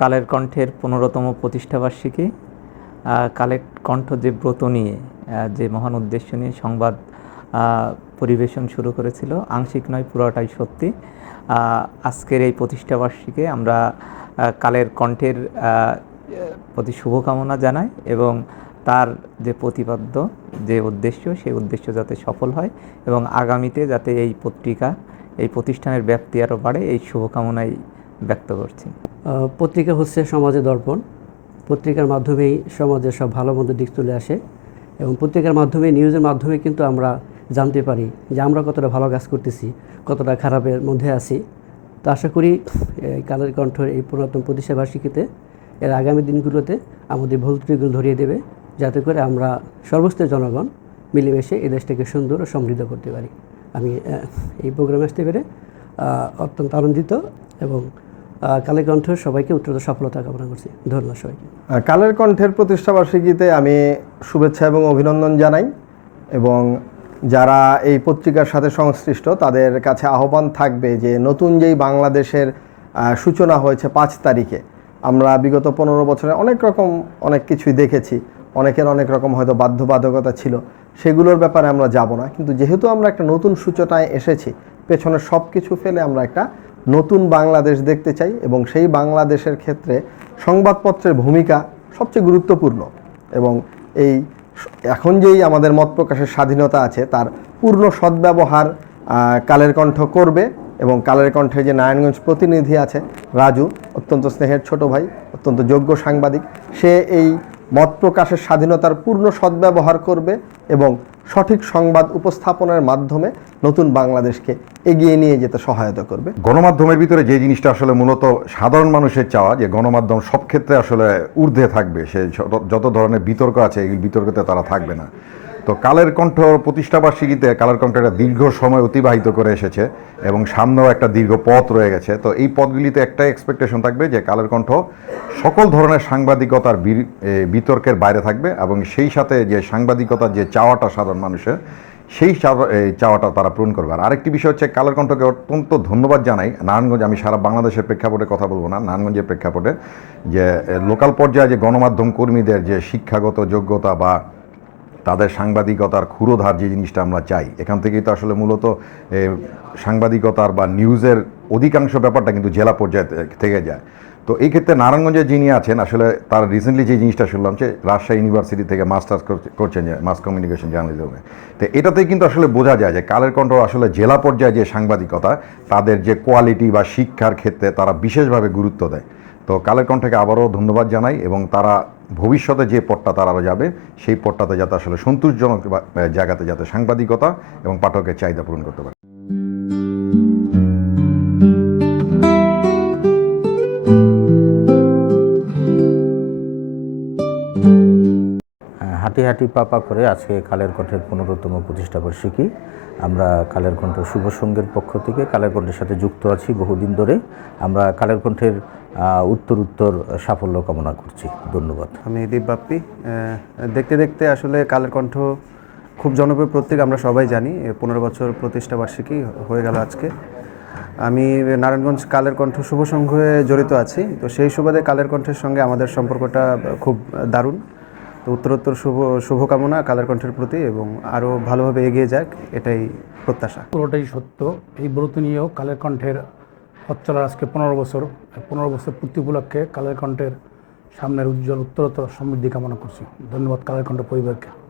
কালের কণ্ঠের পনেরোতম প্রতিষ্ঠাবার্ষিকী কালের কণ্ঠ যে ব্রত নিয়ে যে মহান উদ্দেশ্য নিয়ে সংবাদ পরিবেশন শুরু করেছিল, আংশিক নয়, পুরোটাই সত্যি। আজকের এই প্রতিষ্ঠাবার্ষিকী আমরা কালের কণ্ঠের প্রতি শুভকামনা জানাই এবং তার যে প্রতিপাদ্য, যে উদ্দেশ্য সেই উদ্দেশ্য যাতে সফল হয় এবং আগামীতে যাতে এই পত্রিকা, এই প্রতিষ্ঠানের ব্যাপ্তি আরও বাড়ে, এই শুভকামনাই ব্যক্ত করছি। পত্রিকা হচ্ছে সমাজের দর্পণ। পত্রিকার মাধ্যমেই সমাজের সব ভালো মন্দ দিক চলে আসে এবং পত্রিকার মাধ্যমে, নিউজের মাধ্যমে কিন্তু আমরা জানতে পারি যে আমরা কতটা ভালো কাজ করতেছি, কতটা খারাপের মধ্যে আছি। তো আশা করি কালের কণ্ঠের এই পুরাতন বার্ষিকীতে এর আগামী দিনগুলোতে আমাদের ভুল ত্রুটিগুলো ধরিয়ে দেবে, যাতে করে আমরা সর্বস্তরের জনগণ মিলেমিশে এই দেশটাকে সুন্দর ও সমৃদ্ধ করতে পারি। আমি এই প্রোগ্রামে আসতে পেরে অত্যন্ত আনন্দিত এবং কালের কণ্ঠ সবাইকে উত্তর সফলতা কামনা করছি। ধন্যবাদ সবাইকে। কালের কণ্ঠের প্রতিষ্ঠাবার্ষিকীতে আমি শুভেচ্ছা এবং অভিনন্দন জানাই এবং যারা এই পত্রিকার সাথে সংশ্লিষ্ট, তাদের কাছে আহ্বান থাকবে যে নতুন যেই বাংলাদেশের সূচনা হয়েছে পাঁচ তারিখে, আমরা বিগত পনেরো বছরে অনেক রকম, অনেক কিছুই দেখেছি। অনেকের অনেক রকম হয়তো বাধ্যবাধকতা ছিল, সেগুলোর ব্যাপারে আমরা যাব না। কিন্তু যেহেতু আমরা একটা নতুন সূচনায় এসেছি, পেছনে সব কিছু ফেলে আমরা একটা নতুন বাংলাদেশ দেখতে চাই এবং সেই বাংলাদেশের ক্ষেত্রে সংবাদপত্রের ভূমিকা সবচেয়ে গুরুত্বপূর্ণ এবং এই এখন যেই আমাদের মত প্রকাশের স্বাধীনতা আছে, তার পূর্ণ সদ্ব্যবহার কালের কণ্ঠ করবে এবং কালের কণ্ঠে যে নারায়ণগঞ্জ প্রতিনিধি আছে, রাজু, অত্যন্ত স্নেহের ছোট ভাই, অত্যন্ত যোগ্য সাংবাদিক, সে এই মত প্রকাশের স্বাধীনতার পূর্ণ সদ্ব্যবহার করবে এবং সঠিক সংবাদ উপস্থাপনের মাধ্যমে নতুন বাংলাদেশকে এগিয়ে নিয়ে যেতে সহায়তা করবে। গণমাধ্যমের ভিতরে যে জিনিসটা আসলে মূলত সাধারণ মানুষের চাওয়া, যে গণমাধ্যম সব ক্ষেত্রে আসলে ঊর্ধ্বে থাকবে, সে যত- ধরনের বিতর্ক আছে, এই বিতর্কতে তারা থাকবে না। তো কালের কণ্ঠ প্রতিষ্ঠাবার্ষিকীতে কালের কণ্ঠ একটা দীর্ঘ সময় অতিবাহিত করে এসেছে এবং সামনেও একটা দীর্ঘ পথ রয়ে গেছে। তো এই পথগুলিতে একটাই এক্সপেকটেশন থাকবে যে কালের কণ্ঠ সকল ধরনের সাংবাদিকতার বিতর্কের বাইরে থাকবে এবং সেই সাথে যে সাংবাদিকতার যে চাওয়াটা সাধারণ মানুষের, সেই চাওয়া- চাওয়াটা তারা পূরণ করবে। আর আরেকটি বিষয় হচ্ছে কালের কণ্ঠকে অত্যন্ত ধন্যবাদ জানাই। নারায়ণগঞ্জ, আমি সারা বাংলাদেশের প্রেক্ষাপটে কথা বলব না, নারায়ণগঞ্জের প্রেক্ষাপটে যে লোকাল পর্যায়ে যে গণমাধ্যম কর্মীদের যে শিক্ষাগত যোগ্যতা বা তাদের সাংবাদিকতার ক্ষুরোধার যে জিনিসটা আমরা চাই। এখান থেকেই তো আসলে মূলত সাংবাদিকতার বা নিউজের অধিকাংশ ব্যাপারটা কিন্তু জেলা পর্যায়ে থেকে যায়। তো এই ক্ষেত্রে নারায়ণগঞ্জে যিনি আছেন, আসলে তার রিসেন্টলি যে জিনিসটা শুনলাম যে রাজশাহী ইউনিভার্সিটি থেকে মাস্টার্স করছেন মাস কমিউনিকেশন জার্নালিজমে তো এটাতেই কিন্তু আসলে বোঝা যায় যে কালের কণ্ঠ আসলে জেলা পর্যায়ে যে সাংবাদিকতা, তাদের যে কোয়ালিটি বা শিক্ষার ক্ষেত্রে তারা বিশেষভাবে গুরুত্ব দেয়। তো কালের কণ্ঠকে আবারও ধন্যবাদ জানাই এবং তারা ভবিষ্যতে যে পথটা তারা আরও যাবে, সেই পথটাতে যাতে আসলে সন্তোষজনক জায়গাতে যাতে সাংবাদিকতা এবং পাঠকের চাহিদা পূরণ করতে পারে। হাঁটি হাঁটি পাপা করে আজকে কালের কণ্ঠের পনেরোতম প্রতিষ্ঠা বার্ষিকী। আমরা কালের কণ্ঠ শুভ সংঘের পক্ষ থেকে কালের কণ্ঠের সাথে যুক্ত আছি বহুদিন ধরে। আমরা কালের কণ্ঠের উত্তর উত্তর সাফল্য কামনা করছি। ধন্যবাদ। আমি দীপ বাপ্পি দেখতে দেখতে আসলে কালের কণ্ঠ খুব জনপ্রিয় পত্রিকা আমরা সবাই জানি। পনেরো বছর প্রতিষ্ঠা বার্ষিকী হয়ে গেল আজকে। আমি নারায়ণগঞ্জ কালের কণ্ঠ শুভ সংঘে জড়িত আছি। তো সেই সুবাদে কালের কণ্ঠের সঙ্গে আমাদের সম্পর্কটা খুব দারুণ। তো উত্তরোত্তর শুভ, শুভকামনা কালার কণ্ঠের প্রতি এবং আরও ভালোভাবে এগিয়ে যাক, এটাই প্রত্যাশা। পুরোটাই সত্য। এই ব্রত নিয়েও কালের কণ্ঠের পথ আজকে পনেরো বছর। পনেরো বছর পূর্তি উপলক্ষে কালের কণ্ঠের সামনের উজ্জ্বল উত্তরোত্তর সমৃদ্ধি কামনা করছি। ধন্যবাদ কালের কণ্ঠ পরিবারকে।